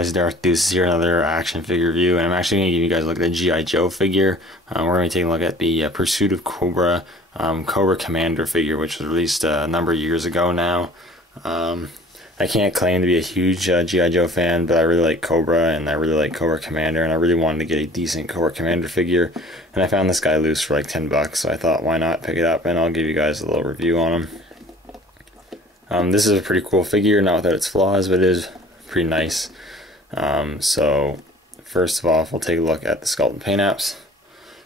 guys, Darth Deuce here, another action figure review, and I'm actually going to give you guys a look at the G.I. Joe figure. We're going to be taking a look at the Pursuit of Cobra Cobra Commander figure, which was released a number of years ago now. I can't claim to be a huge G.I. Joe fan, but I really like Cobra, and I really like Cobra Commander, and I really wanted to get a decent Cobra Commander figure, and I found this guy loose for like 10 bucks, so I thought why not pick it up, and I'll give you guys a little review on him. This is a pretty cool figure, not without its flaws, but it is pretty nice. So first of all, we'll take a look at the Sculpt and paint apps.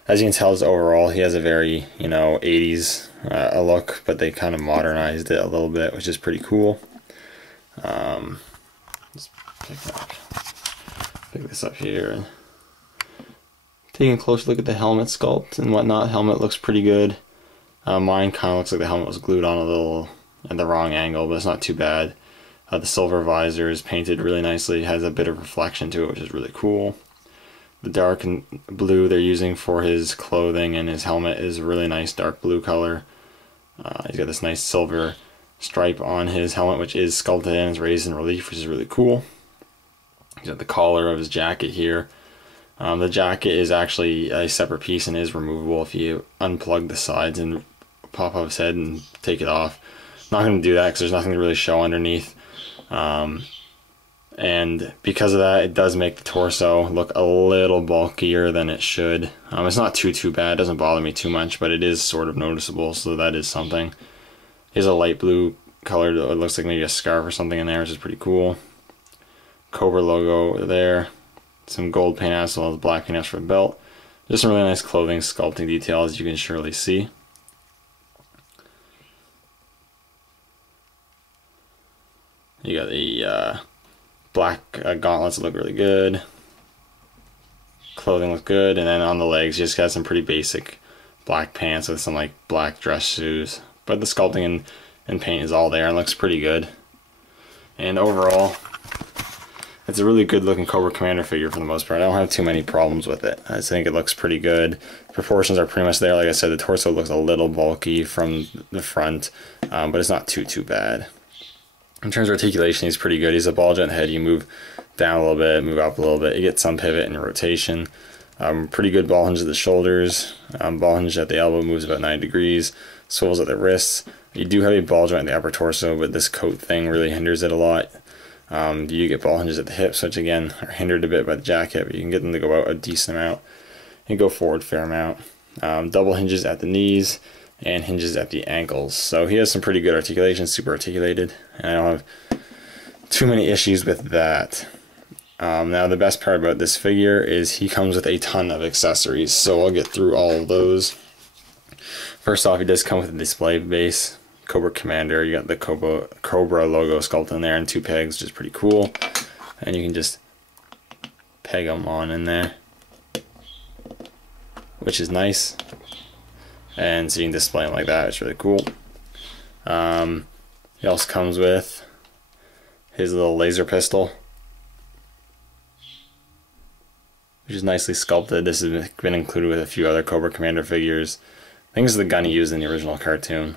As you can tell, overall he has a very 80s look, but they kind of modernized it a little bit, which is pretty cool. Let's pick this up here and taking a closer look at the helmet sculpt and whatnot. Helmet looks pretty good. Mine kind of looks like the helmet was glued on a little at the wrong angle, but it's not too bad. The silver visor is painted really nicely, it has a bit of reflection to it, which is really cool. The dark and blue they're using for his clothing and his helmet is a really nice dark blue color. He's got this nice silver stripe on his helmet, which is sculpted and is raised in relief, which is really cool. He's got the collar of his jacket here. The jacket is actually a separate piece and is removable if you unplug the sides and pop off his head and take it off. I'm not going to do that because there's nothing to really show underneath. And because of that, it does make the torso look a little bulkier than it should. It's not too bad, it doesn't bother me too much, but it is sort of noticeable, so that is something. He has a light blue color that looks like maybe a scarf or something in there, which is pretty cool. Cobra logo there. Some gold paint apps as well as black paint apps for the belt. Just some really nice clothing sculpting details, as you can surely see. You got the black gauntlets that look really good. Clothing looks good, and then on the legs you just got some pretty basic black pants with some like black dress shoes. But the sculpting and paint is all there and looks pretty good. And overall, it's a really good looking Cobra Commander figure for the most part. I don't have too many problems with it. I think it looks pretty good. Proportions are pretty much there. Like I said, the torso looks a little bulky from the front, but it's not too bad. In terms of articulation, he's pretty good. He's a ball joint head. You move down a little bit, move up a little bit. You get some pivot and rotation. Pretty good ball hinge at the shoulders. Ball hinge at the elbow moves about 9 degrees. Swivels at the wrists. You do have a ball joint in the upper torso, but this coat thing really hinders it a lot. You get ball hinges at the hips, which again are hindered a bit by the jacket, but you can get them to go out a decent amount and go forward a fair amount. Double hinges at the knees and hinges at the ankles. So he has some pretty good articulation, super articulated, and I don't have too many issues with that. Now the best part about this figure is he comes with a ton of accessories, so I'll get through all of those. First off, he does come with a display base, Cobra Commander. You got the Cobra logo sculpted in there and 2 pegs, which is pretty cool. And you can just peg them on in there, which is nice. And so you can display them like that, it's really cool. He also comes with his little laser pistol, which is nicely sculpted. This has been included with a few other Cobra Commander figures. I think this is the gun he used in the original cartoon,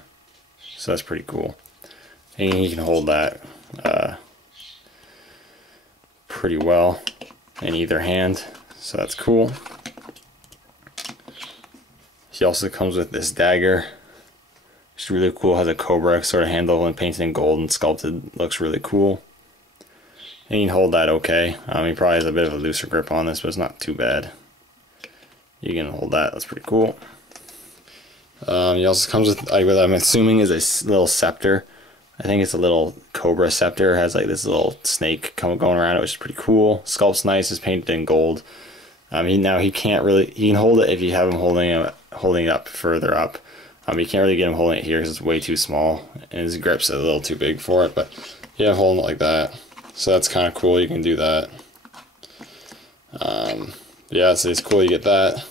so that's pretty cool. And he can hold that pretty well in either hand, so that's cool. He also comes with this dagger, which is really cool. Has a cobra sort of handle and painted in gold and sculpted. Looks really cool. And you can hold that okay. He probably has a bit of a looser grip on this, but it's not too bad. You can hold that. That's pretty cool. He also comes with what I'm assuming is a little scepter. I think it's a little cobra scepter. It has like this little snake going around it, which is pretty cool. Sculpt's nice. It's painted in gold. Now he can't really. You can hold it if you have him holding it up further up. You can't really get him holding it here because it's way too small and his grip's a little too big for it. But yeah, holding it like that, so that's kind of cool. You can do that. Yeah, so it's cool. You get that.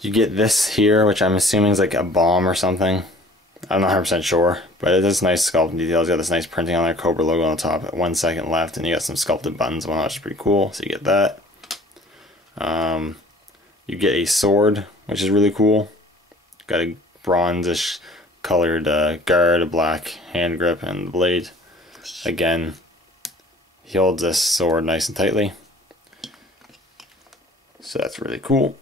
You get this here, which I'm assuming is like a bomb or something. I'm not 100% sure, but it is nice sculpting details. You got this nice printing on there, Cobra logo on the top at 1 second left, and you got some sculpted buttons and whatnot, which is pretty cool. So you get that. You get a sword, which is really cool. Got a bronzish colored guard, a black hand grip, and the blade. again, he holds this sword nice and tightly. So that's really cool.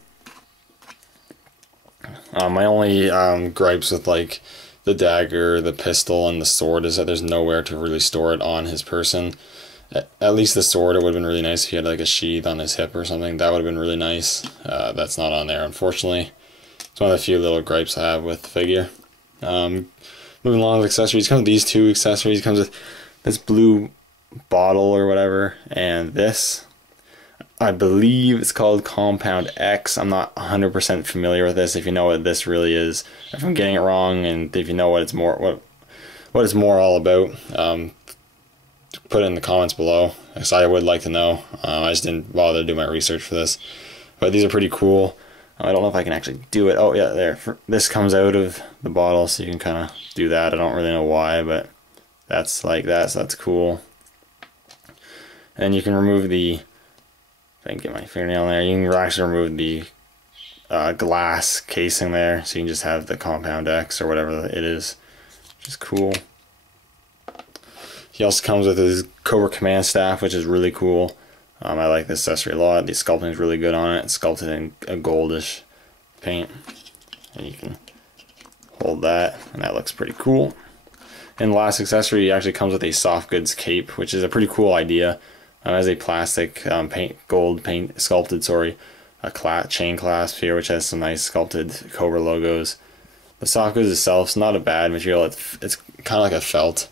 My only gripes with like the dagger, the pistol, and the sword is that there's nowhere to really store it on his person. At least the sword, it would have been really nice if he had like a sheath on his hip or something. That would have been really nice. That's not on there, unfortunately. It's one of the few little gripes I have with the figure. Moving along with accessories, comes with these two accessories. It comes with this blue bottle or whatever, and this. I believe it's called Compound X. I'm not 100% familiar with this. If you know what this really is, if I'm getting it wrong, and if you know what it's more all about, put it in the comments below, because I would like to know. I just didn't bother to do my research for this, but these are pretty cool. I don't know if I can actually do it. Oh yeah, there. This comes out of the bottle, so you can kind of do that. I don't really know why, but that's like that, so that's cool. And you can remove the, if I can get my fingernail in there, you can actually remove the glass casing there, so you can just have the Compound X or whatever it is, which is cool. He also comes with his Cobra Command Staff, which is really cool. I like this accessory a lot. The sculpting is really good on it. It's sculpted in a goldish paint, and you can hold that, and that looks pretty cool. And the last accessory actually comes with a soft goods cape, which is a pretty cool idea. It has a plastic gold paint sculpted, a chain clasp here, which has some nice sculpted Cobra logos. The soft goods itself is not a bad material. It's kind of like a felt,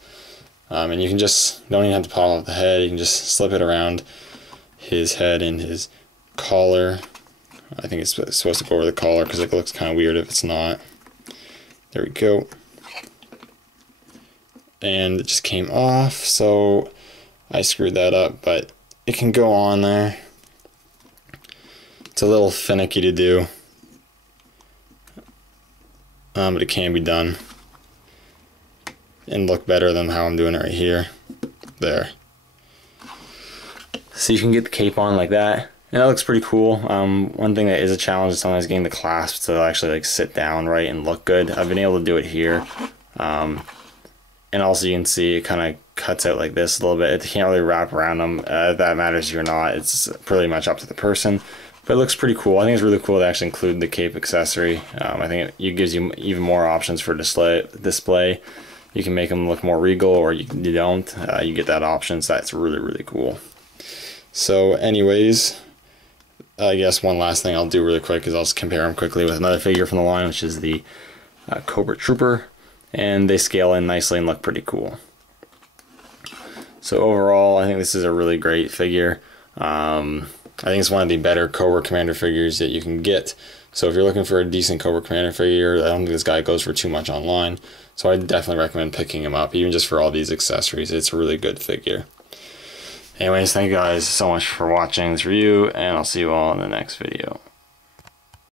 and you can just, don't even have to pop off the head. You can just slip it around his head and his collar. I think it's supposed to go over the collar because it looks kind of weird if it's not. There we go. And it just came off, so I screwed that up, but it can go on there. It's a little finicky to do, but it can be done and look better than how I'm doing it right here. There. So you can get the cape on like that, and that looks pretty cool. One thing that is a challenge is sometimes getting the clasps to actually like sit down right and look good. I've been able to do it here, and also you can see it kind of cuts out like this a little bit. It can't really wrap around them. If that matters or not, it's pretty much up to the person, but it looks pretty cool. I think it's really cool to actually include the cape accessory. I think it gives you even more options for display. You can make them look more regal, or you don't. You get that option, so that's really cool. So anyways, I guess one last thing I'll do really quick is I'll just compare them quickly with another figure from the line, which is the Cobra Trooper, and they scale in nicely and look pretty cool. So overall, I think this is a really great figure. I think it's one of the better Cobra Commander figures that you can get. So if you're looking for a decent Cobra Commander figure, I don't think this guy goes for too much online. So I definitely recommend picking him up, even just for all these accessories. It's a really good figure. Anyways, thank you guys so much for watching this review, and I'll see you all in the next video.